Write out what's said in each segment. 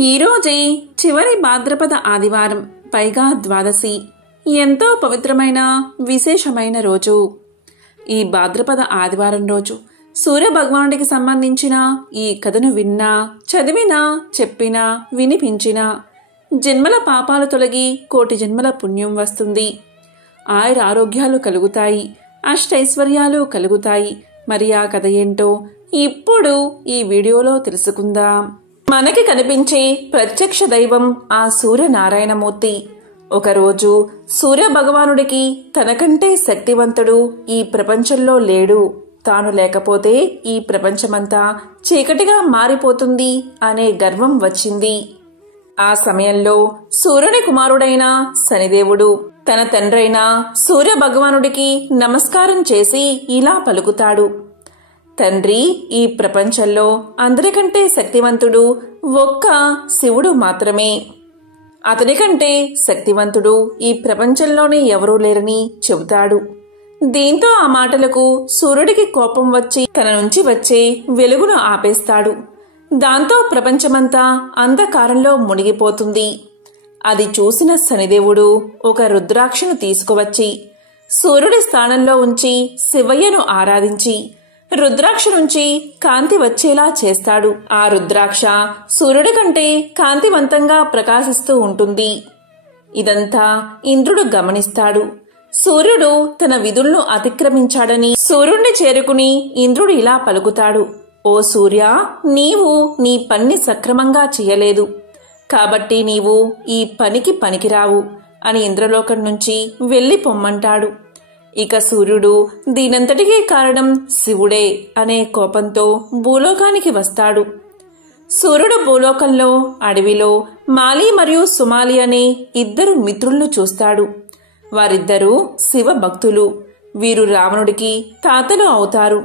ఈరోజే చివరి భాద్రపద ఆదివారం, పైగా ద్వాదశి. ఎంతో పవిత్రమైన విశేషమైన రోజు. ఈ భాద్రపద ఆదివారం రోజు సూర్య భగవానుడికి సంబంధించిన ఈ కథను విన్నా, చదివినా, చెప్పినా, వినిపించినా జన్మల పాపాలు తొలగి కోటి జన్మల పుణ్యం వస్తుంది. ఆయురారోగ్యాలు కలుగుతాయి, అష్టైశ్వర్యాలు కలుగుతాయి. మరి ఆ కథ ఏంటో ఇప్పుడు ఈ వీడియోలో తెలుసుకుందాం. మనకి కనిపించే ప్రత్యక్ష దైవం ఆ సూర్యనారాయణమూర్తి. ఒకరోజు సూర్య భగవానుడికి తనకంటే శక్తివంతుడు ఈ ప్రపంచంలో లేడు, తాను లేకపోతే ఈ ప్రపంచమంతా చీకటిగా మారిపోతుంది అనే గర్వం వచ్చింది. ఆ సమయంలో సూర్యుని కుమారుడైన శనిదేవుడు తన తండ్రైన సూర్య భగవానుడికి నమస్కారం చేసి ఇలా పలుకుతాడు: తండ్రి, ఈ ప్రపంచంలో అందరికంటే శక్తివంతుడు ఒక్క శివుడు మాత్రమే. అతనికంటే శక్తివంతుడు ఈ ప్రపంచంలోనే ఎవరూ లేరని చెబుతాడు. దీంతో ఆ మాటలకు సూర్యుడికి కోపం వచ్చి తన నుంచి వచ్చే వెలుగును ఆపేస్తాడు. దాంతో ప్రపంచమంతా అంధకారంలో మునిగిపోతుంది. అది చూసిన శనిదేవుడు ఒక రుద్రాక్షను తీసుకువచ్చి సూర్యుడి స్థానంలో ఉంచి శివయ్యను ఆరాధించి రుద్రాక్ష నుంచి కాంతి వచ్చేలా చేస్తాడు. ఆ రుద్రాక్ష సూర్యుడి కంటే కాంతివంతంగా ప్రకాశిస్తూ ఉంటుంది. ఇదంతా ఇంద్రుడు గమనిస్తాడు. సూర్యుడు తన విధులను అతిక్రమించాడని సూర్యుడిని చేరుకుని ఇంద్రుడు ఇలా పలుకుతాడు: ఓ సూర్య, నీవు నీ పని సక్రమంగా చెయ్యలేదు, కాబట్టి నీవు ఈ పనికి పనికిరావు అని ఇంద్రలోకం నుంచి వెళ్లి పొమ్మంటాడు. ఇక సూర్యుడు దీనంతటికీ కారణం శివుడే అనే కోపంతో భూలోకానికి వస్తాడు. సూర్యుడు భూలోకంలో అడవిలో మాలి మరియు సుమాలి అనే ఇద్దరు మిత్రులను చూస్తాడు. వారిద్దరూ శివ భక్తులు. వీరు రావణుడికి తాతలు అవుతారు.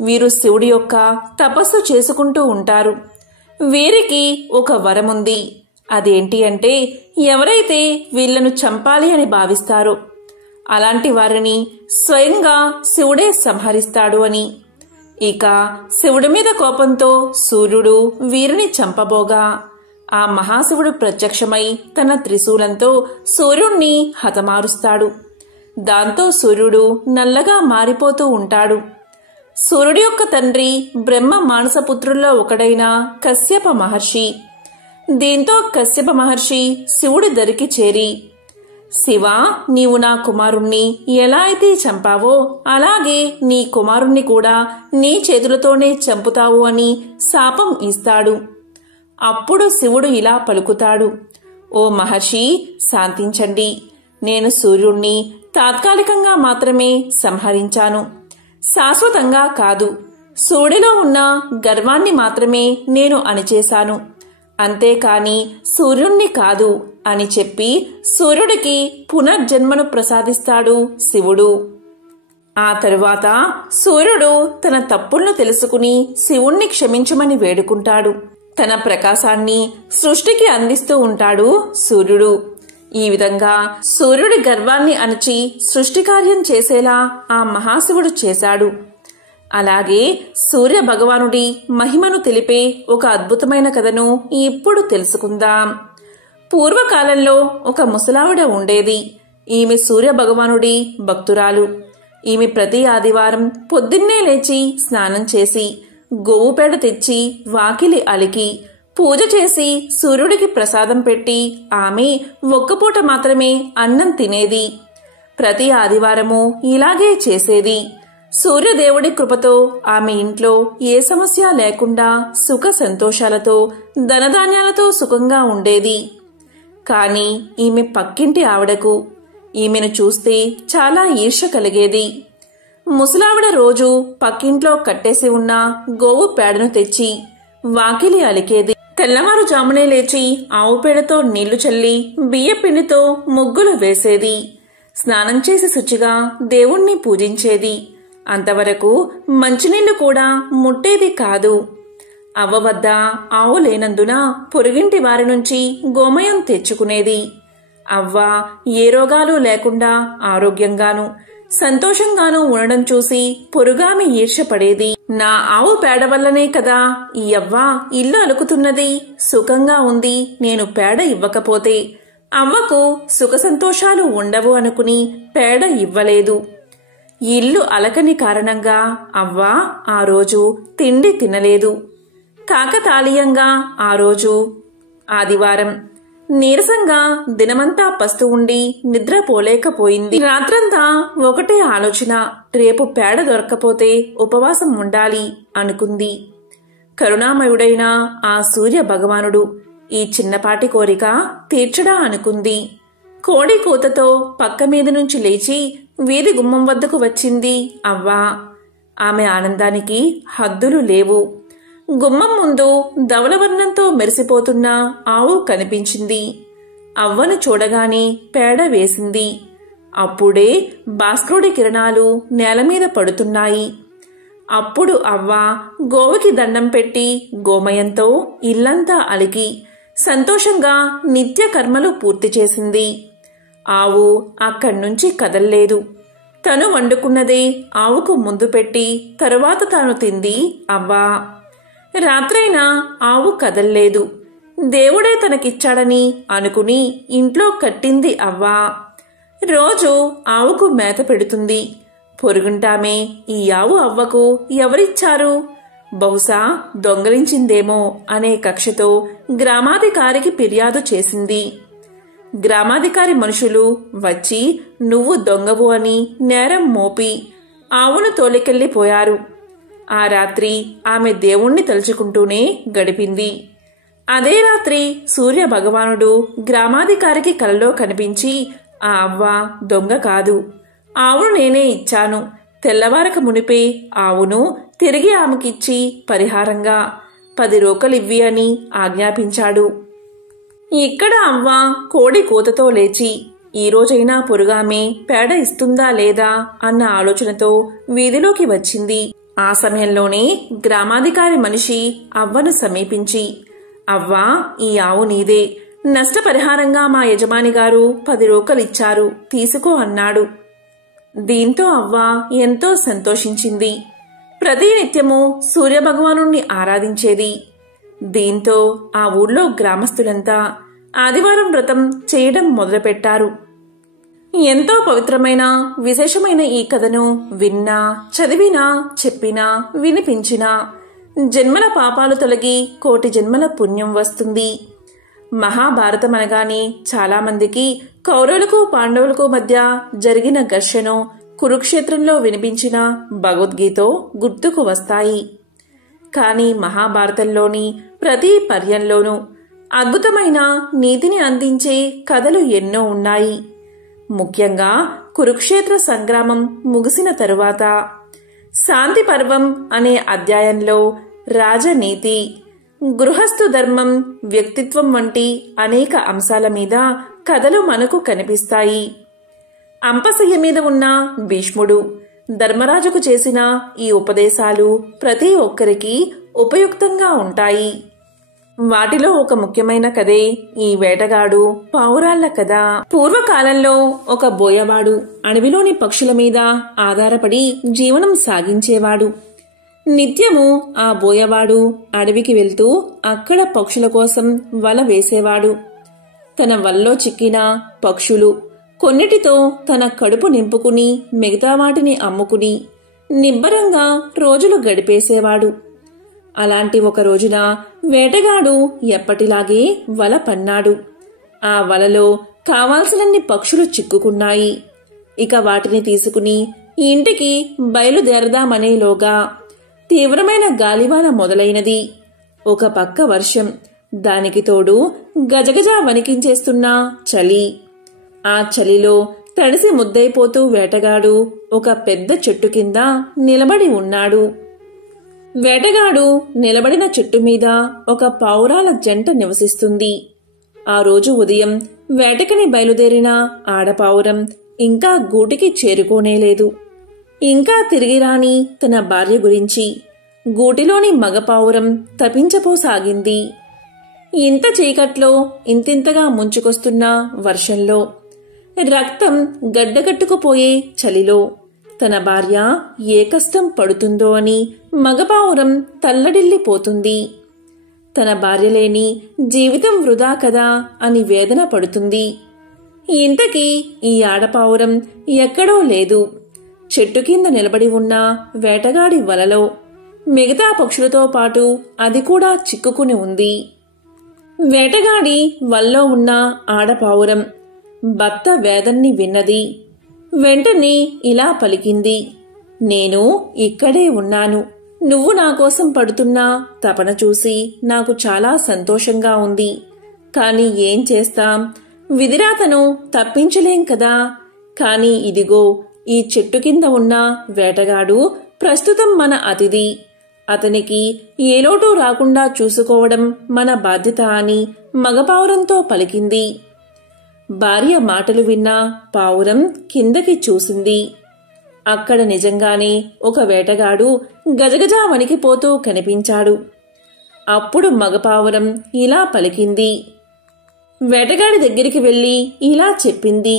వీరు శివుడి యొక్క తపస్సు చేసుకుంటూ ఉంటారు. వీరికి ఒక వరముంది. అదేంటి అంటే, ఎవరైతే వీళ్లను చంపాలి అని భావిస్తారో అలాంటి వారిని స్వయంగా శివుడే సంహరిస్తాడు అని. ఇక శివుడి మీద కోపంతో సూర్యుడు వీరిని చంపబోగా ఆ మహాశివుడు ప్రత్యక్షమై తన త్రిశూలంతో సూర్యుణ్ణి హతమారుస్తాడు. దాంతో సూర్యుడు నల్లగా మారిపోతూ ఉంటాడు. సూర్యుడి యొక్క తండ్రి బ్రహ్మ మానసపుత్రుల్లో ఒకడైన కశ్యప మహర్షి. దీంతో కశ్యప మహర్షి శివుడి దరికి చేరి, శివ, నీవు నా కుమారుణ్ణి ఎలా అయితే చంపావో అలాగే నీ కుమారుణ్ణి కూడా నీ చేతులతోనే చంపుతావు అని శాపం ఇస్తాడు. అప్పుడు శివుడు ఇలా పలుకుతాడు: ఓ మహర్షి, శాంతించండి. నేను సూర్యుణ్ణి తాత్కాలికంగా మాత్రమే సంహరించాను, శాశ్వతంగా కాదు. సూర్యుడిలో ఉన్న గర్వాన్ని మాత్రమే నేను అణిచేశాను, అంతేకాని సూర్యుణ్ణి కాదు అని చెప్పి సూర్యుడికి పునర్జన్మను ప్రసాదిస్తాడు శివుడు. ఆ తరువాత సూర్యుడు తన తప్పులను తెలుసుకుని శివుణ్ణి క్షమించమని వేడుకుంటాడు. తన ప్రకాశాన్ని సృష్టికి అందిస్తూ ఉంటాడు సూర్యుడు. ఈ విధంగా సూర్యుడి గర్వాన్ని అణచి సృష్టి కార్యం చేసేలా ఆ మహాశివుడు చేశాడు. అలాగే సూర్య భగవానుడి మహిమను తెలిపే ఒక అద్భుతమైన కథను ఇప్పుడు తెలుసుకుందాం. పూర్వకాలంలో ఒక ముసలావిడ ఉండేది. ఈమె సూర్య భగవానుడి భక్తురాలు. ఈమె ప్రతి ఆదివారం పొద్దున్నే లేచి స్నానం చేసి గోవు పేడ తెచ్చి వాకిలి అలికి పూజ చేసి సూర్యుడికి ప్రసాదం పెట్టి ఆమె ఒక్కపూట మాత్రమే అన్నం తినేది. ప్రతి ఆదివారము ఇలాగే చేసేది. సూర్యదేవుడి కృపతో ఆమె ఇంట్లో ఏ సమస్య లేకుండా సుఖ సంతోషాలతో ధనధాన్యాలతో సుఖంగా ఉండేది. కాని ఈమె పక్కింటి ఆవిడకు ఈమెను చూస్తే చాలా ఈర్ష్య కలిగేది. ముసలావిడ రోజు పక్కింట్లో కట్టేసి ఉన్న గోవు పేడను తెచ్చి వాకిలి అలికేది. తెల్లవారుజామునే లేచి ఆవు పేడతో నీళ్లు చల్లి బియ్యపిండితో ముగ్గులు వేసేది. స్నానం చేసి శుచిగా దేవుణ్ణి పూజించేది. అంతవరకు మంచినీళ్లు కూడా ముట్టేది కాదు. అవ్వ వద్ద ఆవు లేనందున పొరుగింటి వారి నుంచి గోమయం తెచ్చుకునేది. అవ్వ ఏ రోగాలు లేకుండా ఆరోగ్యంగాను సంతోషంగానూ ఉండడం చూసి పొరుగామి ఈర్ష్యపడేది. నా ఆవు పేడ వల్లనే కదా ఈ అవ్వ ఇల్లు అలుకుతున్నది, సుఖంగా ఉంది. నేను పేడ ఇవ్వకపోతే అవ్వకు సుఖ సంతోషాలు ఉండవు అనుకుని పేడ ఇవ్వలేదు. ఇల్లు అలకని కారణంగా అవ్వ ఆ రోజు తిండి తినలేదు. కాకతాళీయంగా ఆ రోజు ఆదివారం నీరసంగా దినమంతా పస్తు ఉండి నిద్రపోలేకపోయింది. రాత్రంతా ఒకటే ఆలోచన, రేపు పేడ దొరక్కపోతే ఉపవాసం ఉండాలి అనుకుంది. కరుణామయుడైన ఆ సూర్య భగవానుడు ఈ చిన్నపాటి కోరిక తీర్చడా అనుకుంది. కోడి కూతతో పక్క మీద నుంచి లేచి వీధి గుమ్మం వద్దకు వచ్చింది అవ్వ. ఆమె ఆనందానికి హద్దులు లేవు. గుమ్మం ముందు ధవలవర్ణంతో మెరిసిపోతున్న ఆవు కనిపించింది. అవ్వను చూడగానే పేడ వేసింది. అప్పుడే భాస్కరుడి కిరణాలు నేలమీద పడుతున్నాయి. అప్పుడు అవ్వ గోవుకి దండం పెట్టి గోమయంతో ఇల్లంతా అలికి సంతోషంగా నిత్య కర్మలు పూర్తి చేసింది. ఆవు అక్కడ్నుంచి కదల్లేదు. తను వండుకున్నదే ఆవుకు ముందు పెట్టి తరువాత తాను తింది అవ్వ. రాత్రైనా ఆవు కదల్లేదు. దేవుడే తనకిచ్చాడని అనుకుని ఇంట్లో కట్టింది అవ్వ. రోజు ఆవుకు మేత పెడుతుంది. పొరుగుంటామే ఈ ఆవు అవ్వకు ఎవరిచ్చారు, బహుశా దొంగలించిందేమో అనే కక్షతో గ్రామాధికారికి ఫిర్యాదు చేసింది. గ్రామాధికారి మనుషులు వచ్చి నువ్వు దొంగవు అని నేరం మోపి ఆవును తోలికెళ్లిపోయారు. ఆ రాత్రి ఆమె దేవుణ్ణి తలుచుకుంటూనే గడిపింది. అదే రాత్రి సూర్య భగవానుడు గ్రామాధికారికి కలలో కనిపించి ఆ అవ్వ దొంగ కాదు, ఆవును నేనే ఇచ్చాను. తెల్లవారక మునిపే ఆవును తిరిగి ఆమెకిచ్చి పరిహారంగా 10 రోకలివ్వి అని ఆజ్ఞాపించాడు. ఇక్కడ అవ్వ కోడి కూతతో లేచి ఈ రోజైనా పొరుగామే పేడ ఇస్తుందా లేదా అన్న ఆలోచనతో వీధిలోకి వచ్చింది. ఆ సమయంలోనే గ్రామాధికారి మనిషి అవ్వను సమీపించి, అవ్వా ఈ ఆవు నీదే, నష్టపరిహారంగా మా యజమాని గారు 10 రోకలిచ్చారు, తీసుకో అన్నాడు. దీంతో అవ్వ ఎంతో సంతోషించింది. ప్రతినిత్యము సూర్యభగవానుణ్ణి ఆరాధించేది. దీంతో ఆ ఊళ్ళో గ్రామస్తులంతా ఆదివారం వ్రతం చేయడం మొదలుపెట్టారు. ఎంతో పవిత్రమైన విశేషమైన ఈ కథను విన్నా, చదివినా, చెప్పినా, వినిపించినా జన్మల పాపాలు తొలగి కోటి జన్మల పుణ్యం వస్తుంది. మహాభారతం అనగానే చాలామందికి కౌరవులకు పాండవులకు మధ్య జరిగిన ఘర్షణ కురుక్షేత్రంలో వినిపించిన భగవద్గీతో గుర్తుకు వస్తాయి. కానీ మహాభారతంలోని ప్రతి పర్యంలోనూ అద్భుతమైన నీతిని అందించే కథలు ఎన్నో ఉన్నాయి. ముఖ్యంగా కురుక్షేత్ర సంగ్రామం ముగిసిన తరువాత శాంతి పర్వం అనే అధ్యాయంలో రాజనీతి, గృహస్థు ధర్మం, వ్యక్తిత్వం వంటి అనేక అంశాల మీద కథలు మనకు కనిపిస్తాయి. అంపశయ్య మీద ఉన్న భీష్ముడు ధర్మరాజుకు చేసిన ఈ ఉపదేశాలు ప్రతి ఒక్కరికి ఉపయుక్తంగా ఉంటాయి. వాటిలో ఒక ముఖ్యమైన కథే ఈ వేటగాడు పావురాళ్ల కథ. పూర్వకాలంలో ఒక బోయవాడు అడవిలోని పక్షుల మీద ఆధారపడి జీవనం సాగించేవాడు. నిత్యము ఆ బోయవాడు అడవికి వెళ్తూ అక్కడ పక్షుల కోసం వల వేసేవాడు. తన వలలో చిక్కిన పక్షులు కొన్నిటితో తన కడుపు నింపుకుని మిగతా వాటిని అమ్ముకుని నిబ్బరంగా రోజులు గడిపేసేవాడు. అలాంటి ఒక రోజున వేటగాడు ఎప్పటిలాగే వల పన్నాడు. ఆ వలలో కావాల్సినన్ని పక్షులు చిక్కుకున్నాయి. ఇక వాటిని తీసుకుని ఇంటికి బయలుదేరదామనేలోగా తీవ్రమైన గాలివాన మొదలైనది. ఒక పక్క వర్షం, దానికి తోడు గజగజ వణికించేస్తున్న చలి. ఆ చలిలో తడిసి ముద్దైపోతూ వేటగాడు ఒక పెద్ద చెట్టు కింద నిలబడి ఉన్నాడు. వేటగాడు నిలబడిన చెట్టు మీద ఒక పావురాల జంట నివసిస్తుంది. ఆ రోజు ఉదయం వేటకని బయలుదేరిన ఆడపావురం ఇంకా గూటికి చేరుకోనేలేదు. ఇంకా తిరిగి రాని తన భార్య గురించి గూటిలోని మగపావురం తపించపోసాగింది. ఇంత చీకట్లో ఇంతింతగా ముంచుకొస్తున్న వర్షంలో రక్తం గడ్డగట్టుకుపోయే చలిలో తన భార్య ఏ కష్టం పడుతుందో అని మగపావురం తల్లడిల్లిపోతుంది. తన భార్య లేని జీవితం వృధా కదా అని వేదన పడుతుంది. ఇంతకీ ఈ ఆడపావురం ఎక్కడో లేదు. చెట్టు కింద నిలబడి ఉన్న వేటగాడి వలలో మిగతా పక్షులతో పాటు అది కూడా చిక్కుకుని ఉంది. వేటగాడి వల్లో ఉన్న ఆడపావురం భర్త వేదన్ని విన్నది. వెంటనే ఇలా పలికింది, నేను ఇక్కడే ఉన్నాను. నువ్వు నా కోసం పడుతున్న తపన చూసి నాకు చాలా సంతోషంగా ఉంది. కాని ఏం చేస్తాం, విధిరాతను తప్పించలేం కదా. కాని ఇదిగో ఈ చెట్టు కింద ఉన్న వేటగాడు ప్రస్తుతం మన అతిథి. అతనికి ఏ లోటు రాకుండా చూసుకోవడం మన బాధ్యత అని మగపావురంతో పలికింది. భార్య మాటలు విన్న పావురం కిందకి చూసింది. అక్కడ నిజంగానే ఒక వేటగాడు గజగజా వణికిపోతూ కనిపించాడు. అప్పుడు మగపావురం ఇలా పలికింది. వేటగాడి దగ్గరికి వెళ్లి ఇలా చెప్పింది,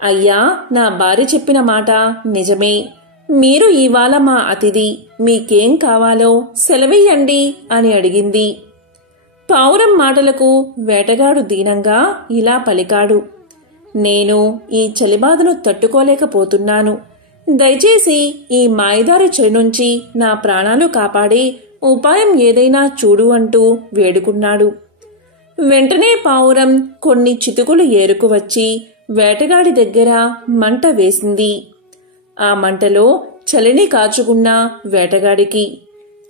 అయ్యా, నా భార్య చెప్పిన మాట నిజమే. మీరు ఇవాళ మా అతిథి. మీకేం కావాలో సెలవియ్యండి అని అడిగింది. పావురం మాటలకు వేటగాడు దీనంగా ఇలా పలికాడు, నేను ఈ చలిబాధను తట్టుకోలేకపోతున్నాను. దయచేసి ఈ మాయదారి చెడు నుంచి నా ప్రాణాలు కాపాడే ఉపాయం ఏదైనా చూడు అంటూ వేడుకున్నాడు. వెంటనే పావురం కొన్ని చితుకులు ఏరుకు వచ్చి వేటగాడి దగ్గర మంట వేసింది. ఆ మంటలో చలిని కాచుకున్న వేటగాడికి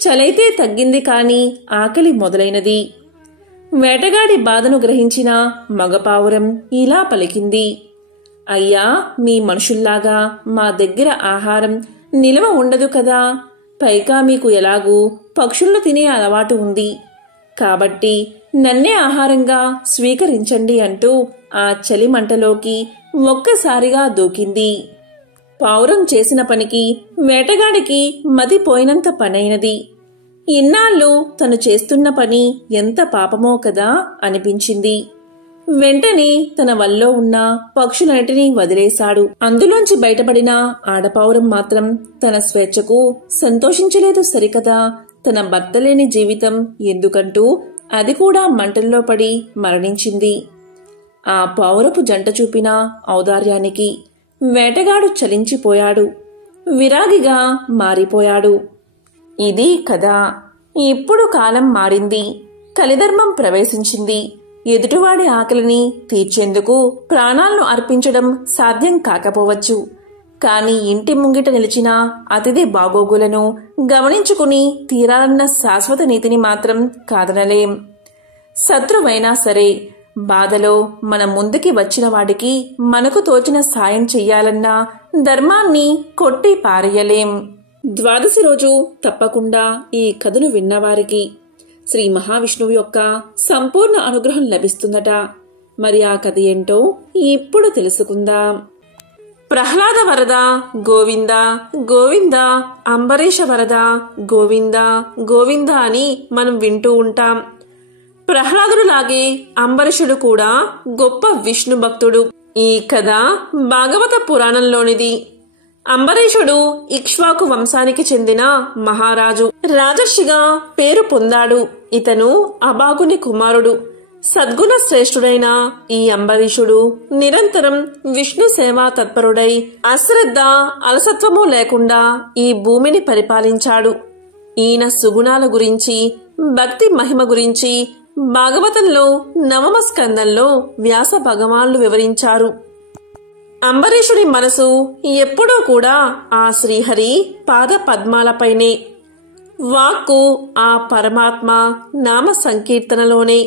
చలైతే తగ్గింది కాని ఆకలి మొదలైనది. వేటగాడి బాధను గ్రహించిన మగపావురం ఇలా పలికింది, అయ్యా, మీ మనుషుల్లాగా మా దగ్గర ఆహారం నిలవ ఉండదు కదా. పైగా మీకు ఎలాగూ పక్షులను తినే అలవాటు ఉంది. కాబట్టి నన్నే ఆహారంగా స్వీకరించండి అంటూ ఆ చలి మంటలోకి ఒక్కసారిగా దూకింది. పావురం చేసిన పనికి వేటగాడికి మతిపోయినంత పనైనది. ఇన్నాళ్ళు తను చేస్తున్న పని ఎంత పాపమో కదా అనిపించింది. వెంటనే తన వల్లో ఉన్న పక్షులన్నిటినీ వదిలేశాడు. అందులోంచి బయటపడిన ఆడపావురం మాత్రం తన స్వేచ్ఛకు సంతోషించలేదు సరికదా. తన భర్త లేని జీవితం ఎందుకంటూ అది కూడా మంటల్లో పడి మరణించింది. ఆ పావురపు జంట చూపిన ఔదార్యానికి వేటగాడు చలించిపోయాడు. విరాగిగా మారిపోయాడు. ఇది కథ. ఇప్పుడు కాలం మారింది. కలిధర్మం ప్రవేశించింది. ఎదుటివాడి ఆకలిని తీర్చేందుకు ప్రాణాలను అర్పించడం సాధ్యం కాకపోవచ్చు. కాని ఇంటి ముంగిట నిలిచిన అతిథి బాగోగులను గమనించుకుని తీరాలన్న శాశ్వత నీతిని మాత్రం కాదనలేం. శత్రువైనా సరే బాధలో మన ముందుకి వచ్చిన వాడికి మనకు తోచిన సాయం చెయ్యాలన్న ధర్మాన్ని కొట్టి పారేయలేం. ద్వాదశి రోజు తప్పకుండా ఈ కథను విన్నవారికి శ్రీ మహావిష్ణువు యొక్క సంపూర్ణ అనుగ్రహం లభిస్తుందట. మరి ఆ కథ ఏంటో ఇప్పుడు తెలుసుకుందాం. ప్రహ్లాద వరద గోవింద గోవింద, అంబరీష వరద గోవింద గోవింద అని మనం వింటూ ఉంటాం. ప్రహ్లాదుడులాగే అంబరీషుడు కూడా గొప్ప విష్ణు భక్తుడు. ఈ కథ భాగవత పురాణంలోనిది. అంబరీషుడు ఇక్ష్వాకు వంశానికి చెందిన మహారాజు. రాజర్షిగా పేరు పొందాడు. ఇతను అభాగుని కుమారుడు. సద్గుణ శ్రేష్ఠుడైన ఈ అంబరీషుడు నిరంతరం విష్ణు సేవా తత్పరుడై అశ్రద్ధ అలసత్వము లేకుండా ఈ భూమిని పరిపాలించాడు. ఈయన సుగుణాల గురించి, భక్తి మహిమ గురించి భాగవతంలో నవమ స్కందంలో వ్యాస భగవానులు వివరించారు. అంబరీషుడి మనసు ఎప్పుడూ కూడా ఆ శ్రీహరి పాద పద్మాలపైనే, వాక్కు ఆ పరమాత్మ నామ సంకీర్తనలోనే,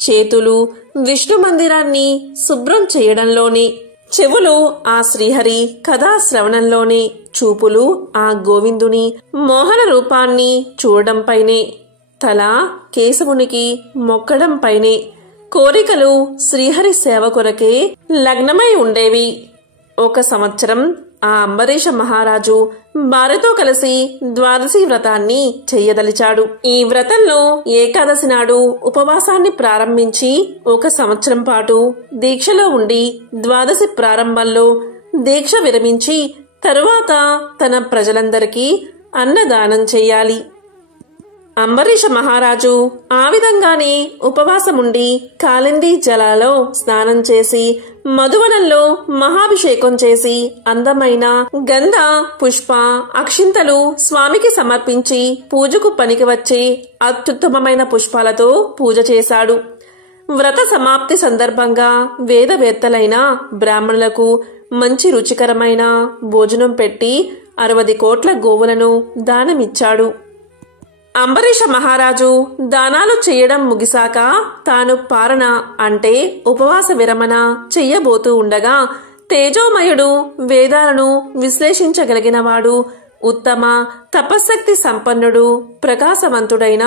చేతులు విష్ణు మందిరాన్ని శుభ్రం చేయడంలోనే, చెవులు ఆ శ్రీహరి కథా శ్రవణంలోనే, చూపులు ఆ గోవిందుని మోహన రూపాన్ని చూడడంపైనే, తల కేశవునికి మొక్కడంపైనే, కోరికలు శ్రీహరి సేవ కొరకే లగ్నమై ఉండేవి. ఒక సంవత్సరం ఆ అంబరీష మహారాజు భార్యతో కలిసి ద్వాదశి వ్రతాన్ని చెయ్యదలిచాడు. ఈ వ్రతంలో ఏకాదశి నాడు ఉపవాసాన్ని ప్రారంభించి 1 సంవత్సరం పాటు దీక్షలో ఉండి ద్వాదశి ప్రారంభంలో దీక్ష విరమించి తరువాత తన ప్రజలందరికీ అన్నదానం చెయ్యాలి. అంబరీష మహారాజు ఆ విధంగానే ఉపవాసముండి కాళిందీ జలాలలో స్నానం చేసి మధువనంలో మహాభిషేకం చేసి అందమైన గంధ పుష్ప అక్షింతలు స్వామికి సమర్పించి పూజకు పనికి వచ్చే అత్యుత్తమమైన పుష్పాలతో పూజ చేశాడు. వ్రత సమాప్తి సందర్భంగా వేదవేత్తలైన బ్రాహ్మణులకు మంచి రుచికరమైన భోజనం పెట్టి 60 కోట్ల గోవులను దానమిచ్చాడు. అంబరీష మహారాజు దానాలు చెయ్యడం ముగిశాక తాను పారణ అంటే ఉపవాస విరమణ చెయ్యబోతూ ఉండగా తేజోమయుడు, వేదాలను విశ్లేషించగలిగినవాడు, ఉత్తమ తపశ్శక్తి సంపన్నుడు, ప్రకాశవంతుడైన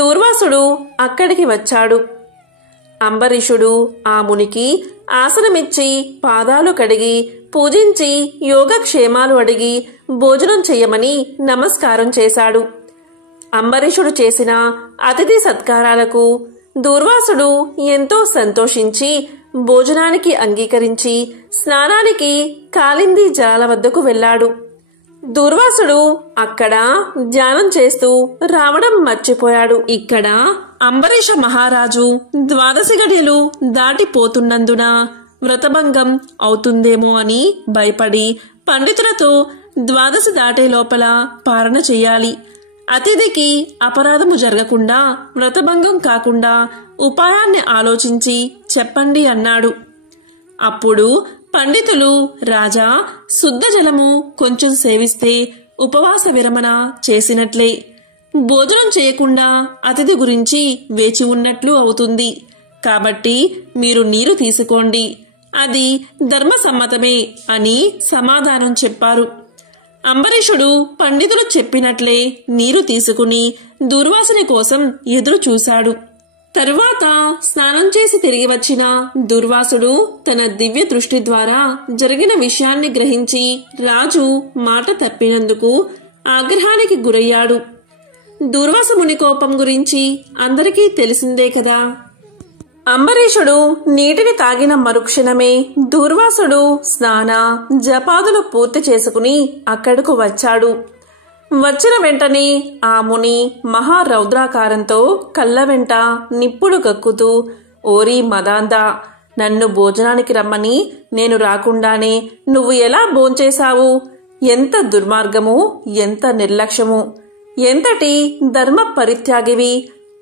దూర్వాసుడు అక్కడికి వచ్చాడు. అంబరీషుడు ఆ మునికి ఆసనమిచ్చి పాదాలు కడిగి పూజించి యోగక్షేమాలు అడిగి భోజనం చెయ్యమని నమస్కారం చేశాడు. అంబరీషుడు చేసిన అతిథి సత్కారాలకు దూర్వాసుడు ఎంతో సంతోషించి భోజనానికి అంగీకరించి స్నానానికి కాళిందీ జలాల వద్దకు వెళ్లాడు. దూర్వాసుడు అక్కడ ధ్యానం చేస్తూ రావడం మర్చిపోయాడు. ఇక్కడ అంబరీష మహారాజు ద్వాదశి గడియలు దాటిపోతున్నందున వ్రతభంగం అవుతుందేమో అని భయపడి పండితులతో ద్వాదశి దాటే లోపల పారణ చెయ్యాలి, అతిథికి అపరాధము జరగకుండా వ్రతభంగం కాకుండా ఉపాయాన్ని ఆలోచించి చెప్పండి అన్నాడు. అప్పుడు పండితులు, రాజా, శుద్ధ జలము కొంచెం సేవిస్తే ఉపవాస విరమణ చేసినట్లే, భోజనం చేయకుండా అతిథి గురించి వేచి ఉన్నట్లు అవుతుంది, కాబట్టి మీరు నీరు తీసుకోండి, అది ధర్మసమ్మతమే అని సమాధానం చెప్పారు. అంబరీషుడు పండితులు చెప్పినట్లే నీరు తీసుకుని దూర్వాసుని కోసం ఎదురు చూశాడు. తరువాత స్నానం చేసి తిరిగి వచ్చిన దూర్వాసుడు తన దివ్య దృష్టి ద్వారా జరిగిన విషయాన్ని గ్రహించి రాజు మాట తప్పినందుకు ఆగ్రహానికి గురయ్యాడు. దూర్వాసముని కోపం గురించి అందరికీ తెలిసిందే కదా. అంబరీషుడు నీటిని తాగిన మరుక్షణమే దూర్వాసుడు స్నాన జపాదులు పూర్తి చేసుకుని అక్కడకు వచ్చాడు. వచ్చిన వెంటనే ఆ ముని మహారౌద్రాకారంతో కళ్ళ వెంట నిప్పులు గక్కుతూ, ఓరి మదాందా, నన్ను భోజనానికి రమ్మని నేను రాకుండానే నువ్వు ఎలా భోంచేశావు? ఎంత దుర్మార్గము, ఎంత నిర్లక్ష్యము, ఎంతటి ధర్మ పరిత్యాగివి!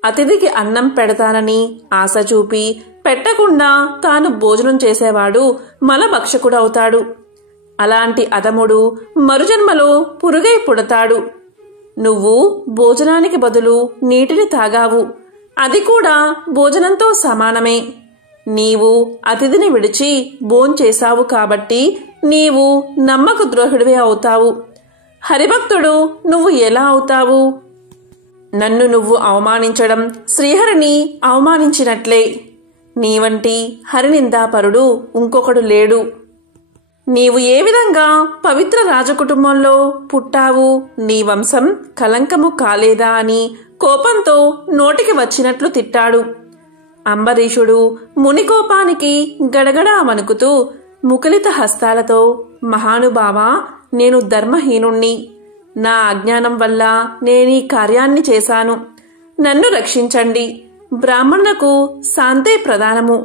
అతిథికి అన్నం పెడతానని ఆశ చూపి పెట్టకుండా తాను భోజనం చేసేవాడు మలభక్షకుడవుతాడు. అలాంటి అధముడు మరుజన్మలో పురుగై పుడతాడు. నువ్వు భోజనానికి బదులు నీటిని తాగావు, అది కూడా భోజనంతో సమానమే. నీవు అతిథిని విడిచి భోంచేశావు కాబట్టి నీవు నమ్మక ద్రోహుడివే అవుతావు. హరిభక్తుడు నువ్వు ఎలా అవుతావు? నన్ను నువ్వు అవమానించడం శ్రీహరిని అవమానించినట్లే. నీ వంటి హరినిందాపరుడు ఇంకొకడు లేడు. నీవు ఏ విధంగా పవిత్ర రాజకుటుంబంలో పుట్టావు? నీ వంశం కలంకము కాలేదా అని కోపంతో నోటికి వచ్చినట్లు తిట్టాడు. అంబరీషుడు ముని కోపానికి గడగడా వణుకుతూ ముకులిత హస్తాలతో, మహానుభావా, నేను ధర్మహీనుణ్ణి, నా అజ్ఞానం వల్ల నేనీ కార్యాన్ని చేశాను, నన్ను రక్షించండి. బ్రాహ్మణులకు శాంతే ప్రధానము,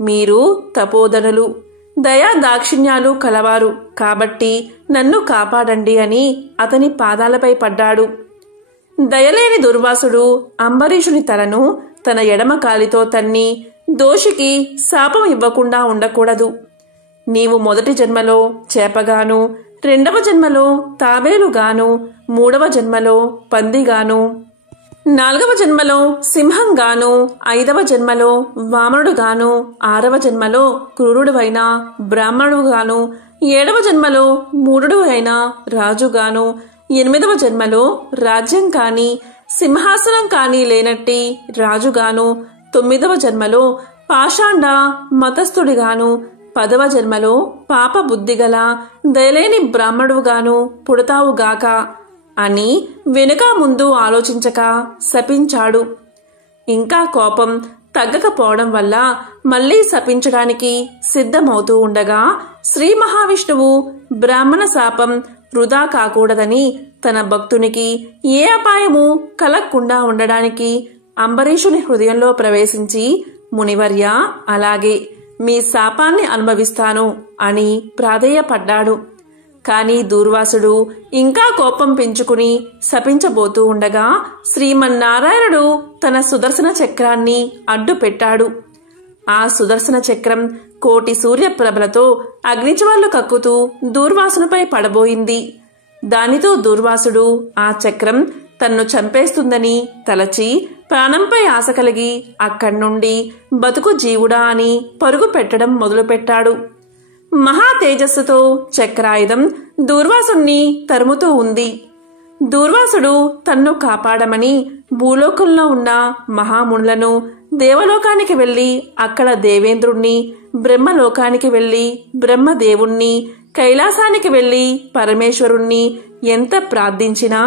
మీరు తపోధనులు, దయా దాక్షిణ్యాలు కలవారు కాబట్టి నన్ను కాపాడండి అని అతని పాదాలపై పడ్డాడు. దయలేని దుర్వాసుడు అంబరీషుని తలను తన ఎడమ కాలితో తన్ని దోషికి శాపం ఇవ్వకుండా ఉండకూడదు. నీవు మొదటి జన్మలో చేపగాను, రెండవ జన్మలో తాబేలుగాను, మూడవ జన్మలో పందిగాను, నాలుగవ జన్మలో సింహంగాను, ఐదవ జన్మలో వామనుడుగాను, ఆరవ జన్మలో క్రూరుడువైన బ్రాహ్మణుడుగాను, ఏడవ జన్మలో మూఢుడు అయిన రాజుగాను, ఎనిమిదవ జన్మలో రాజ్యం కాని సింహాసనం కాని లేనట్టి రాజుగాను, తొమ్మిదవ జన్మలో పాషాండ మతస్థుడిగాను, 10వ జన్మలో పాప బుద్ధిగల దయలేని బ్రాహ్మణువుగాను పుడతావుగాక అని వెనుక ముందు ఆలోచించక శపించాడు. ఇంకా కోపం తగ్గకపోవడం వల్ల మళ్లీ శపించడానికి సిద్ధమవుతూ ఉండగా శ్రీ మహావిష్ణువు బ్రాహ్మణ శాపం వృధా కాకూడదని తన భక్తునికి ఏ అపాయము కలగకుండా ఉండడానికి అంబరీషుని హృదయంలో ప్రవేశించి, మునివర్య, అలాగే మీ శాపాన్ని అనుభవిస్తాను అని ప్రాధేయపడ్డాడు. కాని దూర్వాసుడు ఇంకా కోపం పెంచుకుని శపించబోతూ ఉండగా శ్రీమన్నారాయణుడు తన సుదర్శన చక్రాన్ని అడ్డు పెట్టాడు. ఆ సుదర్శన చక్రం కోటి సూర్యప్రభలతో అగ్నిజ్వాలలు కక్కుతూ దూర్వాసునిపై పడబోయింది. దానితో దూర్వాసుడు ఆ చక్రం తన్ను చంపేస్తుందని తలచి ప్రాణంపై ఆశ కలిగి అక్కడి నుండి బతుకు జీవుడా అని పరుగు పెట్టడం మొదలుపెట్టాడు. మహా తేజస్సుతో చక్రాయుధం దూర్వాసుణ్ణి తరుముతూ ఉంది. దూర్వాసుడు తన్ను కాపాడమని భూలోకంలో ఉన్న మహామునులను, దేవలోకానికి వెళ్లి అక్కడ దేవేంద్రుణ్ణి, బ్రహ్మలోకానికి వెళ్లి బ్రహ్మదేవుణ్ణి, కైలాసానికి వెళ్లి పరమేశ్వరుణ్ణి ఎంత ప్రార్థించినా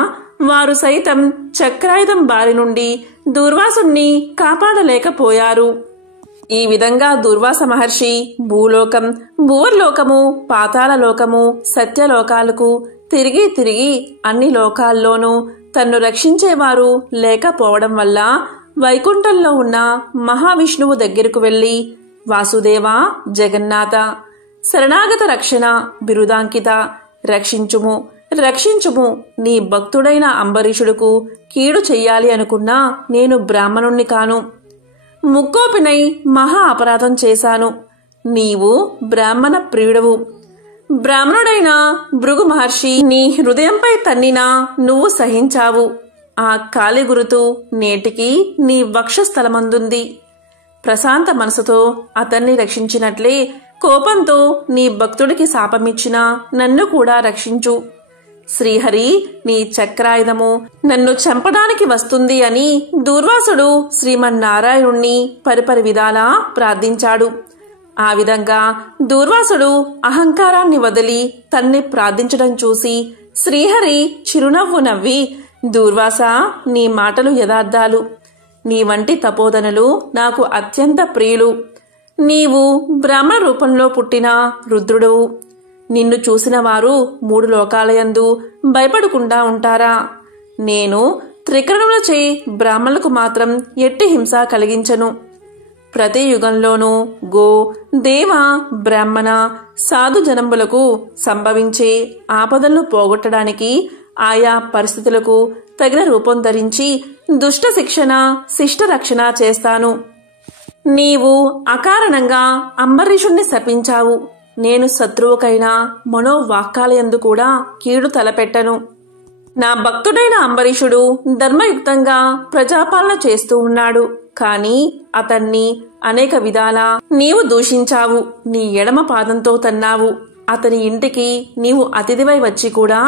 వారు సైతం చక్రాయుధం బారి నుండి దూర్వాసుణ్ణి కాపాడలేకపోయారు. ఈ విధంగా దూర్వాస మహర్షి భూలోకం, భువర్లోకము, పాతాళలోకము, సత్యలోకాలకు తిరిగి తిరిగి అన్ని లోకాల్లోనూ తన్ను రక్షించేవారు లేకపోవడం వల్ల వైకుంఠంలో ఉన్న మహావిష్ణువు దగ్గరకు వెళ్లి, వాసుదేవ, జగన్నాథ, శరణాగత రక్షణ బిరుదాంకిత, రక్షించుము రక్షించుము, నీ భక్తుడైన అంబరీషుడుకు కీడు చెయ్యాలి అనుకున్నా నేను బ్రాహ్మణుణ్ణి కాను. ముక్కోపినై మహా అపరాధం చేశాను. నీవు బ్రాహ్మణ ప్రియుడవు. బ్రాహ్మణుడైన భృగు మహర్షి నీ హృదయంపై తన్నినా నువ్వు సహించావు. ఆ కాలి గురుతు నేటికి నీ వక్షస్థలమందుంది. ప్రశాంత మనసుతో అతన్ని రక్షించినట్లే కోపంతో నీ భక్తుడికి శాపమిచ్చినా నన్ను కూడా రక్షించు. శ్రీహరి, నీ చక్రాయుధము నన్ను చంపడానికి వస్తుంది అని దూర్వాసుడు శ్రీమన్నారాయణుణ్ణి పరిపరి విధాలా ప్రార్థించాడు. ఆ విధంగా దూర్వాసుడు అహంకారాన్ని వదిలి తన్ని ప్రార్థించడం చూసి శ్రీహరి చిరునవ్వు నవ్వి, దూర్వాస, నీ మాటలు యథార్థాలు. నీ వంటి తపోధనులు నాకు అత్యంత ప్రియులు. నీవు బ్రహ్మ రూపంలో పుట్టిన రుద్రుడవు. నిన్ను చూసిన వారు 3 లోకాలయందు భయపడకుండా ఉంటారా? నేను త్రికరణులచే బ్రాహ్మణులకు మాత్రం ఎట్టి హింస కలిగించను. ప్రతి యుగంలోనూ గో, దేవ, బ్రాహ్మణ, సాధు జనంబులకు సంభవించే ఆపదలను పోగొట్టడానికి ఆయా పరిస్థితులకు తగిన రూపం ధరించి దుష్ట శిక్షణ, శిష్ట రక్షణ చేస్తాను. నీవు అకారణంగా అంబరీషుణ్ణి శపించావు. నేను శత్రువుకైనా మనోవాక్కాలయందు కూడా కీడు తలపెట్టను. నా భక్తుడైన అంబరీషుడు ధర్మయుక్తంగా ప్రజాపాలన చేస్తూ ఉన్నాడు. కాని అతన్ని అనేక విధాలా నీవు దూషించావు. నీ ఎడమ పాదంతో తన్నావు. అతని ఇంటికి నీవు అతిథివై వచ్చి కూడా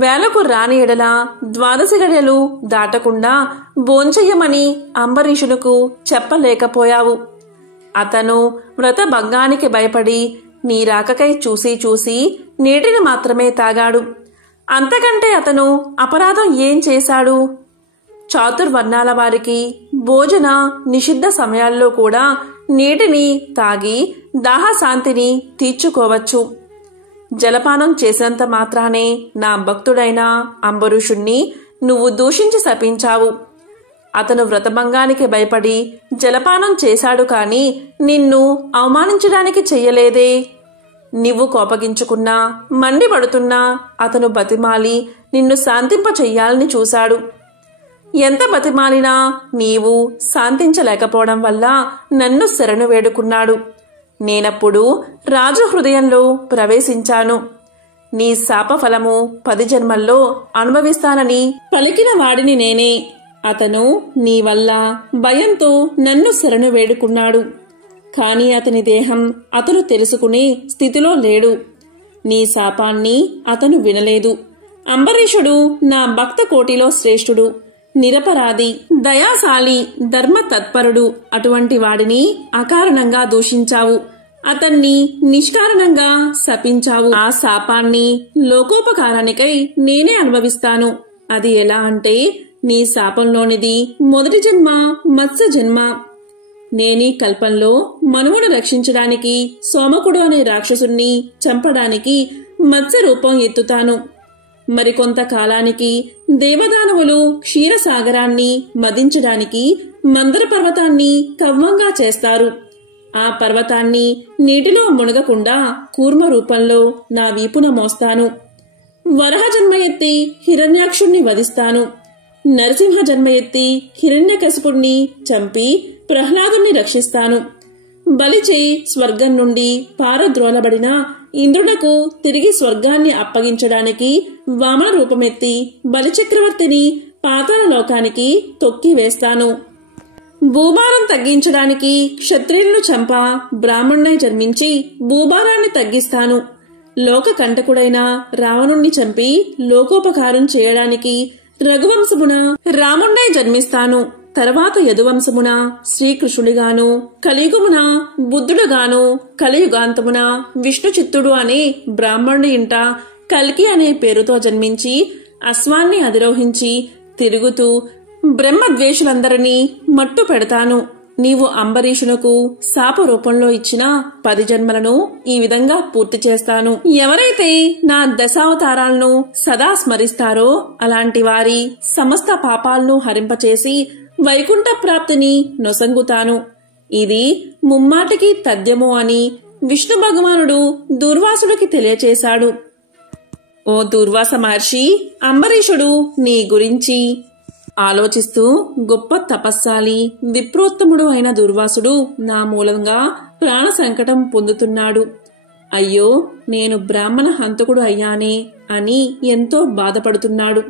వేలకు రాని ఎడల 12 గడియలు దాటకుండా భోంచెయ్యమని అంబరీషునకు చెప్పలేకపోయావు. అతను వ్రత భంగానికి భయపడి నీ రాకకై చూసి చూసి నీటిని మాత్రమే తాగాడు. అంతకంటే అతను అపరాధం ఏం చేశాడు? చాతుర్వర్ణాల వారికి భోజన నిషిద్ధ సమయాల్లో కూడా నీటిని తాగి దాహశాంతిని తీర్చుకోవచ్చు. జలపానం చేసినంత మాత్రానే నా భక్తుడైన అంబరీషుణ్ణి నువ్వు దూషించి శపించావు. అతను వ్రతభంగానికి భయపడి జలపానం చేశాడు కాని నిన్ను అవమానించడానికి చెయ్యలేదే. నువ్వు కోపగించుకున్నా, మండిపడుతున్నా అతను బతిమాలి నిన్ను శాంతింప చెయ్యాలని చూశాడు. ఎంత బతిమాలినా నీవు శాంతించలేకపోవడం వల్ల నన్ను శరణు వేడుకున్నాడు. నేనప్పుడు రాజు హృదయంలో ప్రవేశించాను. నీ శాపఫలము 10 జన్మల్లో అనుభవిస్తానని పలికిన వాడిని నేనే. అతను నీ వల్ల భయంతో నన్ను శరణు వేడుకున్నాడు. కాని అతని దేహం అతను తెలుసుకునే స్థితిలో లేడు. నీ శాపాన్ని అతను వినలేదు. అంబరీషుడు నా భక్త కోటిలో శ్రేష్ఠుడు, నిరపరాధి, దయాశాలి, ధర్మ తత్పరుడు. అటువంటి వాడిని అకారణంగా దూషించావు. అతన్ని నిష్కారణంగా శపించావు. ఆ శాపాన్ని లోకోపకారానికై నేనే అనుభవిస్తాను. అది ఎలా అంటే, నీ శాపంలోనిది మొదటి జన్మ మత్స్య జన్మ. నేనీ కల్పంలో మనువును రక్షించడానికి సోమకుడు అనే రాక్షసుణ్ణి చంపడానికి మత్స్య రూపం ఎత్తుతాను. మరికొంత కాలానికి దేవదానవులు క్షీరసాగరాన్ని మదించడానికి మందర పర్వతాన్ని కవ్వంగా చేస్తారు. ఆ పర్వతాన్ని నీటిలో మునగకుండా కూర్మ రూపంలో నా వీపున మోస్తాను. వరహ జన్మ ఎత్తి హిరణ్యాక్షుణ్ణి వధిస్తాను. నరసింహ జన్మ ఎత్తి హిరణ్యకశిపుణ్ణి చంపి ప్రహ్లాదుణ్ణి రక్షిస్తాను. బలిచే స్వర్గం నుండి పారద్రోలబడిన ఇంద్రునకు తిరిగి స్వర్గాన్ని అప్పగించడానికి వామన రూపమెత్తి బలిచక్రవర్తిని పాతాళ లోకానికి తొక్కి వేస్తాను. భూభారం తగ్గించడానికి క్షత్రియులను చంప బ్రాహ్మణ్ణై జన్మించి భూభారాన్ని తగ్గిస్తాను. లోక కంటకుడైన రావణుణ్ణి చంపి లోకోపకారం చేయడానికి రఘువంశమున రాముణ్ణై జన్మిస్తాను. తర్వాత యదువంశమున శ్రీకృష్ణుడిగాను, కలియుగమున బుద్ధుడుగాను, కలియుగాంతమున విష్ణు చిత్తుడు అనే బ్రాహ్మణుడి ఇంట కల్కి అనే పేరుతో జన్మించి అశ్వాన్ని అధిరోహించి తిరుగుతూ బ్రహ్మద్వేషులందరినీ మట్టు పెడతాను. నీవు అంబరీషునకు శాప రూపంలో ఇచ్చిన 10 జన్మలను ఈ విధంగా పూర్తి చేస్తాను. ఎవరైతే నా దశావతారాలను సదా స్మరిస్తారో అలాంటి వారి సమస్త పాపాలను హరింపచేసి వైకుంఠ ప్రాప్తిని నొసంగుతాను. ఇది ముమ్మాటికి తథ్యము అని విష్ణు భగవానుడు దూర్వాసుడికి తెలియచేశాడు. ఓ దూర్వాస మహర్షి, అంబరీషుడు నీ గురించి ఆలోచిస్తూ గొప్ప తపస్సాలి విప్రోత్తముడు అయిన దుర్వాసుడు నా మూలంగా ప్రాణ సంకటం పొందుతున్నాడు. అయ్యో, నేను బ్రాహ్మణ హంతకుడు అయ్యానే అని ఎంతో బాధపడుతున్నాడు.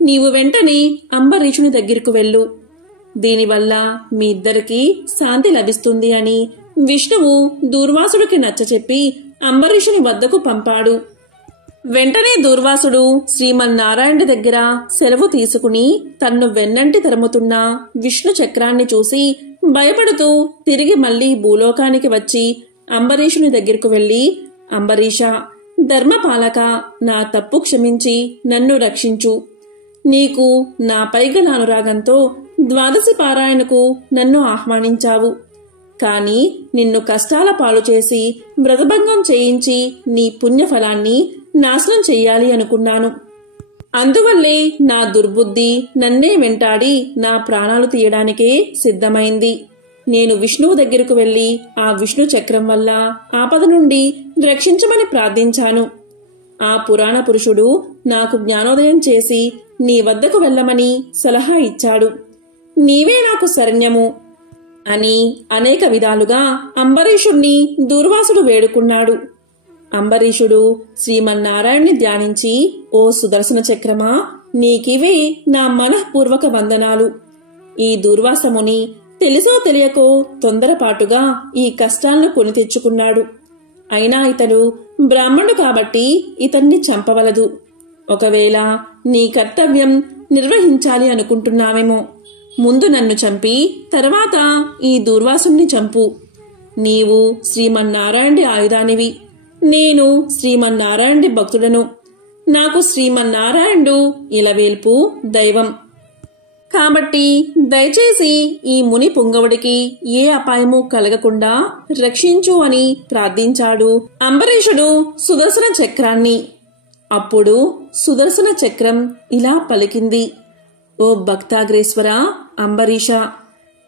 నీవు వెంటనే అంబరీషుని దగ్గరకు వెళ్ళు. దీనివల్ల మీ ఇద్దరికీ శాంతి లభిస్తుంది అని విష్ణువు దూర్వాసుడికి నచ్చచెప్పి అంబరీషుని వద్దకు పంపాడు. వెంటనే దూర్వాసుడు శ్రీమన్నారాయణుడి దగ్గర సెలవు తీసుకుని తన్ను వెన్నంటి తరుముతున్న విష్ణు చక్రాన్ని చూసి భయపడుతూ తిరిగి మళ్లీ భూలోకానికి వచ్చి అంబరీషుని దగ్గరకు వెళ్లి, అంబరీష, ధర్మపాలక, నా తప్పు క్షమించి నన్ను రక్షించు. నీకు నాపై గల అనురాగంతో ద్వాదశి పారాయణకు నన్ను ఆహ్వానించావు. కాని నిన్ను కష్టాల పాలు చేసి వ్రతభంగం చేయించి నీ పుణ్యఫలాన్ని నాశనం చెయ్యాలి అనుకున్నాను. అందువల్లే నా దుర్బుద్ధి నన్నే వెంటాడి నా ప్రాణాలు తీయడానికే సిద్ధమైంది. నేను విష్ణువు దగ్గరకు వెళ్లి ఆ విష్ణు చక్రం వల్ల ఆపద నుండి రక్షించమని ప్రార్థించాను. ఆ పురాణ పురుషుడు నాకు జ్ఞానోదయం చేసి నీ వద్దకు వెళ్లమని సలహా ఇచ్చాడు. నీవే నాకు శరణ్యము అని అనేక విధాలుగా అంబరీషుణ్ణి దూర్వాసుడు వేడుకున్నాడు. అంబరీషుడు శ్రీమన్నారాయణ్ణి ధ్యానించి, ఓ సుదర్శన చక్రమా, నీకివే నా మనఃపూర్వక వందనాలు. ఈ దూర్వాసముని తెలుసో తెలియకో తొందరపాటుగా ఈ కష్టాలను కొని తెచ్చుకున్నాడు. అయినా ఇతడు బ్రాహ్మణుడు కాబట్టి ఇతన్ని చంపవలదు. ఒకవేళ నీ కర్తవ్యం నిర్వహించాలి అనుకుంటున్నావేమో. ముందు నన్ను చంపి తర్వాత ఈ దూర్వాసుని చంపు. నీవు శ్రీమన్నారాయణుడి ఆయుధానివి. నేను శ్రీమన్నారాయణుడి భక్తుడను. నాకు శ్రీమన్నారాయణుడు ఇలవేల్పు దైవం. కాబట్టి దయచేసి ఈ ముని పుంగవుడికి ఏ అపాయము కలగకుండా రక్షించు అని ప్రార్థించాడు అంబరీషుడు సుదర్శన చక్రాన్ని. అప్పుడు సుదర్శన చక్రం ఇలా పలికింది, ఓ భక్తాగ్రేశ్వర అంబరీష,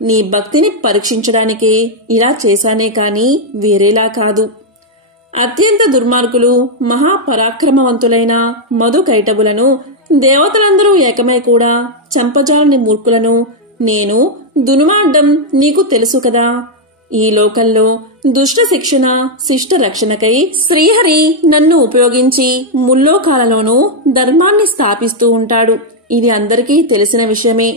నీ భక్తిని పరీక్షించడానికే ఇలా చేశానే కాని వేరేలా కాదు. అత్యంత దుర్మార్గులు మహాపరాక్రమవంతులైన మధు కైటబులను దేవతలందరూ ఏకమై కూడా చంపజాలని మూర్ఖులను నేను దునుమాడ్డం నీకు తెలుసు కదా. ఈ లోకంలో దుష్ట శిక్షణ శిష్ట రక్షణకై శ్రీహరి నన్ను ఉపయోగించి ముల్లోకాలలోనూ ధర్మాన్ని స్థాపిస్తూ ఉంటాడు. ఇది అందరికీ తెలిసిన విషయమే.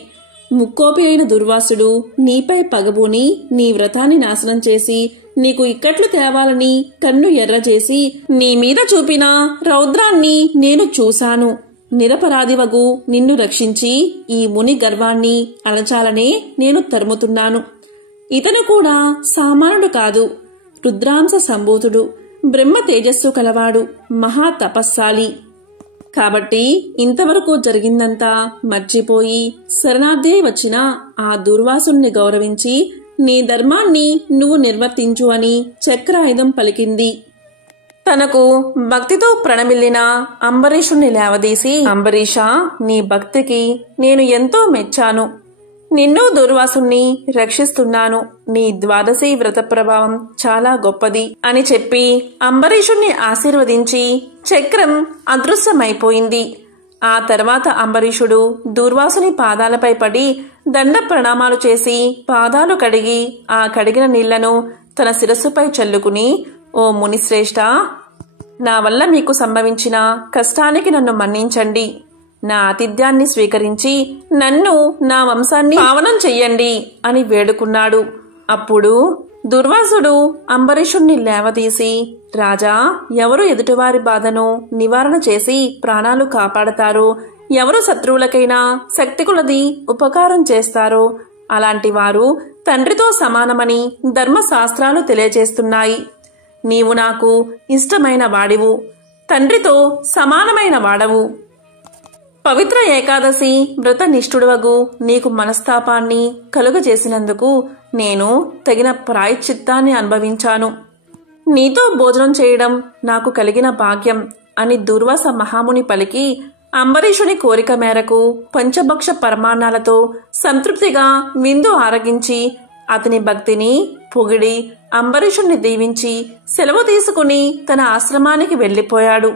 ముక్కోపి అయిన దుర్వాసుడు నీపై పగబూని నీ వ్రతాన్ని నాశనం చేసి నీకు ఇక్కట్లు తేవాలని కన్ను ఎర్రచేసి నీ మీద చూపిన రౌద్రాన్ని నేను చూశాను. నిరపరాధివగు నిన్ను రక్షించి ఈ ముని గర్వాన్ని అణచాలనే నేను తరుముతున్నాను. ఇతను కూడా సామాన్యుడు కాదు. రుద్రాంశ సంభూతుడు, బ్రహ్మ తేజస్సు కలవాడు, మహా తపస్శాలి. కాబట్టి ఇంతవరకు జరిగిందంతా మర్చిపోయి శరణార్థి వచ్చిన ఆ దూర్వాసుని గౌరవించి నీ ధర్మాన్ని నువ్వు నిర్వర్తించు అని చక్రాయుధం పలికింది. తనకు భక్తితో ప్రణమిల్లిన అంబరీషుణ్ణి లేవదీసి, అంబరీషా, నీ భక్తికి నేను ఎంతో మెచ్చాను. నిన్ను దూర్వాసుణ్ణి రక్షిస్తున్నాను. నీ ద్వాదశి వ్రత ప్రభావం చాలా గొప్పది అని చెప్పి అంబరీషుణ్ణి ఆశీర్వదించి చక్రం అదృశ్యమైపోయింది. ఆ తర్వాత అంబరీషుడు దూర్వాసుని పాదాలపై పడి దండ ప్రణామాలు చేసి పాదాలు కడిగి ఆ కడిగిన నీళ్లను తన శిరస్సుపై చల్లుకుని, ఓ మునిశ్రేష్ఠ, నా వల్ల మీకు సంభవించిన కష్టానికి నన్ను మన్నించండి. నా ఆతిథ్యాన్ని స్వీకరించి నన్ను, నా వంశాన్ని పావనం చెయ్యండి అని వేడుకున్నాడు. అప్పుడు దుర్వాసుడు అంబరీషుణ్ణి లేవదీసి, రాజా, ఎవరు ఎదుటివారి బాధను నివారణ చేసి ప్రాణాలు కాపాడతారో, ఎవరు శత్రువులకైనా శక్తి కొలది ఉపకారం చేస్తారో అలాంటి వారు తండ్రితో సమానమని ధర్మశాస్త్రాలు తెలియజేస్తున్నాయి. నీవు నాకు ఇష్టమైన వాడివు, తండ్రితో సమానమైన వాడవు. పవిత్ర ఏకాదశి వ్రత నిష్ఠుడవగు నీకు మనస్తాపాన్ని కలుగజేసినందుకు నేను తగిన ప్రాయశ్చిత్తాన్ని అనుభవించాను. నీతో భోజనం చేయడం నాకు కలిగిన భాగ్యం అని దుర్వాస మహాముని పలికి అంబరీషుని కోరిక మేరకు పంచభక్ష పరమాన్నాలతో సంతృప్తిగా విందు ఆరగించి అతని భక్తిని పొగిడి అంబరీషుణ్ణి దీవించి సెలవు తీసుకుని తన ఆశ్రమానికి వెళ్లిపోయాడు.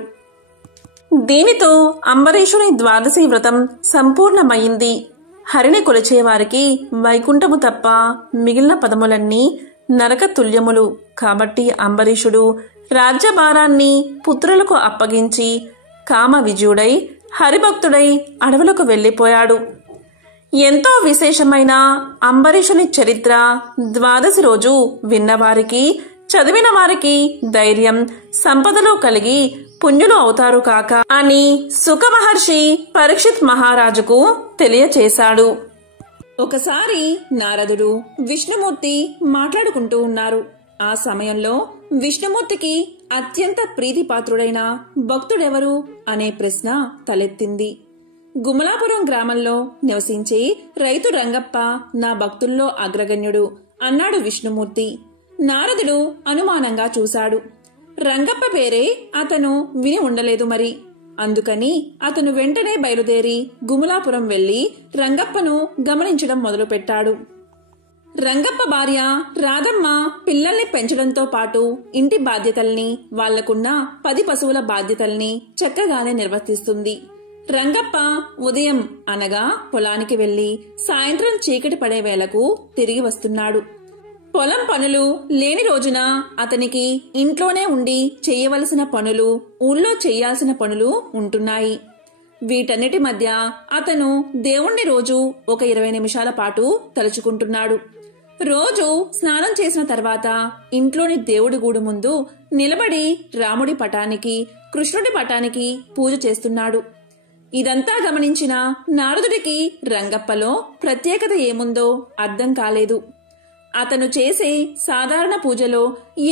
దీనితో అంబరీషుని ద్వాదశి వ్రతం సంపూర్ణమైంది. హరిని కొలిచేవారికి వైకుంఠము తప్ప మిగిలిన పదములన్నీ నరక తుల్యములు. కాబట్టి అంబరీషుడు రాజ్యభారాన్ని పుత్రులకు అప్పగించి కామ విజయుడై హరిభక్తుడై అడవులకు వెళ్లిపోయాడు. ఎంతో విశేషమైన అంబరీషుని చరిత్ర ద్వాదశి రోజు విన్నవారికి, చదివిన వారికి ధైర్యం, సంపదలు కలిగి పుణ్యులు అవుతారు కాక అని సుఖ మహర్షి పరీక్షిత్ మహారాజుకు తెలియచేశాడు. ఒకసారి నారదుడు, విష్ణుమూర్తి మాట్లాడుకుంటూ ఉన్నారు. ఆ సమయంలో విష్ణుమూర్తికి అత్యంత ప్రీతిపాత్రుడైన భక్తుడెవరు అనే ప్రశ్న తలెత్తింది. గుమలాపురం గ్రామంలో నివసించే రైతు రంగప్ప నా భక్తుల్లో అగ్రగణ్యుడు అన్నాడు విష్ణుమూర్తి. నారదుడు అనుమానంగా చూశాడు. రంగప్ప పేరే అతను విని ఉండలేదు మరి. అందుకని అతను వెంటనే బయలుదేరి గుమలాపురం వెళ్లి రంగప్పను గమనించడం మొదలుపెట్టాడు. రంగప్ప భార్య రాధమ్మ పిల్లల్ని పెంచడంతో పాటు ఇంటి బాధ్యతల్ని, వాళ్లకున్న 10 పశువుల బాధ్యతల్ని చక్కగానే నిర్వర్తిస్తుంది. రంగప్ప ఉదయం అనగా పొలానికి వెళ్లి సాయంత్రం చీకటి పడే వేళకు తిరిగి వస్తున్నాడు. పొలం పనులు లేని రోజున అతనికి ఇంట్లోనే ఉండి చెయ్యవలసిన పనులు, ఊళ్ళో చెయ్యాల్సిన పనులు ఉంటున్నాయి. వీటన్నిటి మధ్య అతను దేవుణ్ణి రోజు ఒక 20 నిమిషాల పాటు తలుచుకుంటున్నాడు. రోజు స్నానం చేసిన తర్వాత ఇంట్లోని దేవుడి గూడు ముందు నిలబడి రాముడి పటానికి, కృష్ణుడి పటానికి పూజ చేస్తున్నాడు. ఇదంతా గమనించిన నారదుడికి రంగప్పలో ప్రత్యేకత ఏముందో అర్థం కాలేదు. అతను చేసే సాధారణ పూజలో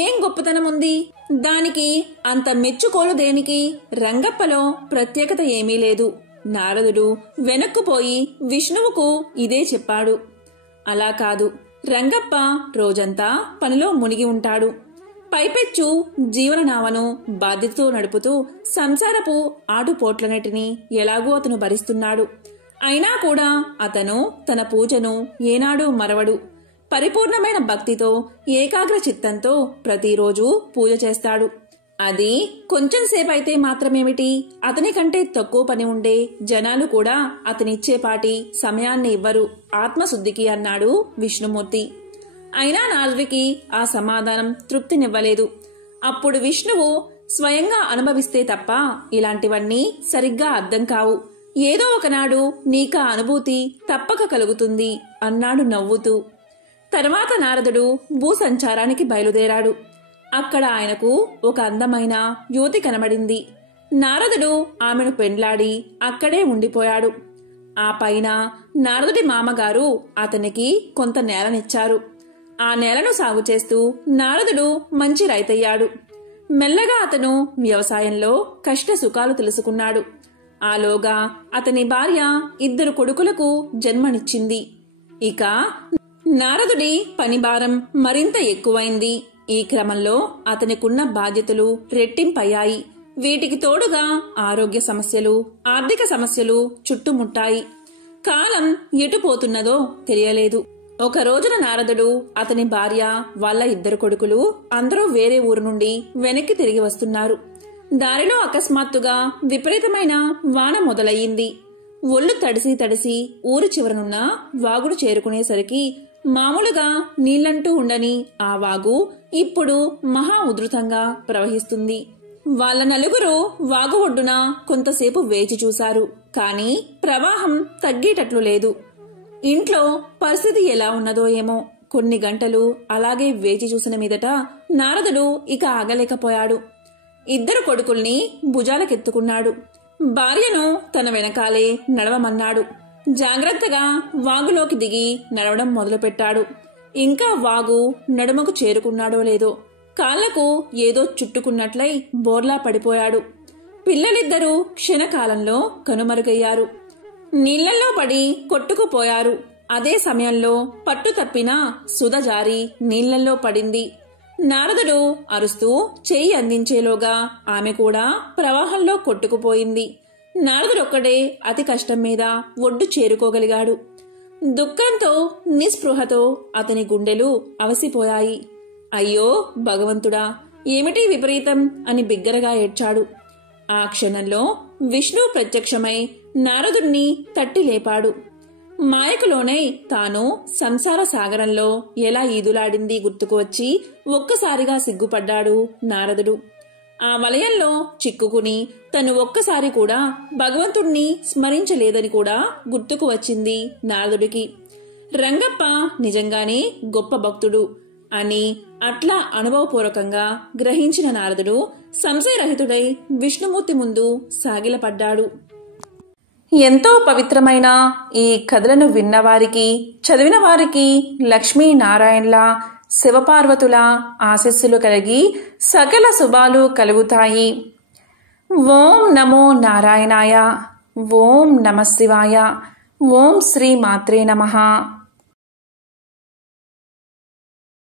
ఏం గొప్పతనముంది? దానికి అంత మెచ్చుకోలు దేనికి? రంగప్పలో ప్రత్యేకత ఏమీ లేదు. నారదుడు వెనక్కుపోయి విష్ణువుకు ఇదే చెప్పాడు. అలా కాదు, రంగప్ప రోజంతా పనిలో మునిగి ఉంటాడు. పైపెచ్చు జీవననావను బాధ్యతతో నడుపుతూ సంసారపు ఆటుపోట్లన్నిటినీ ఎలాగూ అతను భరిస్తున్నాడు. అయినా కూడా అతను తన పూజను ఏనాడూ మరవడు. పరిపూర్ణమైన భక్తితో, ఏకాగ్ర చిత్తంతో ప్రతిరోజు పూజ చేస్తాడు. అది కొంచెం సేపైతే మాత్రమేమిటి, అతని కంటే తక్కువ పని ఉండే జనాలు కూడా అతనిచ్చేపాటి సమయాన్ని ఇవ్వరు ఆత్మశుద్ధికి అన్నాడు విష్ణుమూర్తి. అయినా నారదుడికి ఆ సమాధానం తృప్తినివ్వలేదు. అప్పుడు విష్ణువు స్వయంగా అనుభవిస్తే తప్ప ఇలాంటివన్నీ సరిగ్గా అర్థం కావు. ఏదో ఒకనాడు నీకా అనుభూతి తప్పక కలుగుతుంది అన్నాడు నవ్వుతూ. తర్వాత నారదుడు భూసంచారానికి బయలుదేరాడు. అక్కడ ఆయనకు ఒక అందమైన యువతి కనబడింది. నారదుడు ఆమెను పెండ్లాడి అక్కడే ఉండిపోయాడు. ఆ పైన నారదుడి మామగారు అతనికి కొంత నేలనిచ్చారు. ఆ నేలను సాగు చేస్తూ నారదుడు మంచి రైతయ్యాడు. మెల్లగా అతను వ్యవసాయంలో కష్ట సుఖాలు తెలుసుకున్నాడు. ఆలోగా అతని భార్య 2 కొడుకులకు జన్మనిచ్చింది. ఇక నారదుడి పనిభారం మరింత ఎక్కువైంది. ఈ క్రమంలో అతనికున్న బాధ్యతలు రెట్టింపయ్యాయి. వీటికి తోడుగా ఆరోగ్య సమస్యలు, ఆర్థిక సమస్యలు చుట్టుముట్టాయి. కాలం ఎటుపోతున్నదో తెలియలేదు. ఒక రోజున నారదుడు, అతని భార్య, వాళ్ళ 2 కొడుకులు అందరూ వేరే ఊరు నుండి వెనక్కి తిరిగి వస్తున్నారు. దారిలో అకస్మాత్తుగా విపరీతమైన వాన మొదలయ్యింది. ఒళ్ళు తడిసి తడిసి ఊరి చివరనున్న వాగుడు చేరుకునేసరికి మామూలుగా నీళ్లంటూ ఉండని ఆ వాగు ఇప్పుడు మహా ఉధృతంగా ప్రవహిస్తుంది. వాళ్ళ నలుగురు వాగు ఒడ్డున కొంతసేపు వేచి చూశారు. కాని ప్రవాహం తగ్గేటట్లు లేదు. ఇంట్లో పరిస్థితి ఎలా ఉన్నదో ఏమో. కొన్ని గంటలు అలాగే వేచి చూసిన మీదట నారదుడు ఇక ఆగలేకపోయాడు. 2 కొడుకుల్ని భుజాలకెత్తుకున్నాడు. భార్యను తన వెనకాలే నడవమన్నాడు. జాగ్రత్తగా వాగులోకి దిగి నడవడం మొదలుపెట్టాడు. ఇంకా వాగు నడుమకు చేరుకున్నాడో లేదో కాళ్లకు ఏదో చుట్టుకున్నట్లై బోర్లా పడిపోయాడు. పిల్లలిద్దరూ క్షణకాలంలో కనుమరుగయ్యారు. నీళ్లలో పడి కొట్టుకుపోయారు. అదే సమయంలో పట్టు తప్పిన సుధ జారి నీళ్లలో పడింది. నారదుడు అరుస్తూ చెయ్యి అందించేలోగా ఆమె కూడా ప్రవాహంలో కొట్టుకుపోయింది. నారదుడొక్కడే అతి కష్టం మీద ఒడ్డు చేరుకోగలిగాడు. దుఃఖంతో నిస్పృహతో అతని గుండెలు అవసిపోయాయి. అయ్యో భగవంతుడా, ఏమిటి విపరీతం అని బిగ్గరగా ఏడ్చాడు. ఆ క్షణంలో విష్ణు ప్రత్యక్షమై నారదుణ్ణి తట్టి లేపాడు. మాయకులోనై తాను సంసార సాగరంలో ఎలా ఈదులాడింది గుర్తుకు వచ్చి ఒక్కసారిగా సిగ్గుపడ్డాడు నారదుడు. ఆ వలయంలో చిక్కుకుని తను ఒక్కసారి కూడా భగవంతుణ్ణి స్మరించలేదని కూడా గుర్తుకు వచ్చింది నారదుడికి. రంగప్ప నిజంగానే గొప్ప భక్తుడు అని అట్లా అనుభవపూర్వకంగా గ్రహించిన నారదుడు సంశయరహితుడై విష్ణుమూర్తి ముందు సాగిలపడ్డాడు. ఎంతో పవిత్రమైన ఈ కథలను విన్నవారికి, చదివిన వారికి లక్ష్మీనారాయణల, శివపార్వతుల ఆశీస్సులు కలిగి సకల శుభాలు కలుగుతాయి. ఓం నమో నారాయణాయ. ఓం నమః శివాయ. ఓం శ్రీ మాత్రే నమః.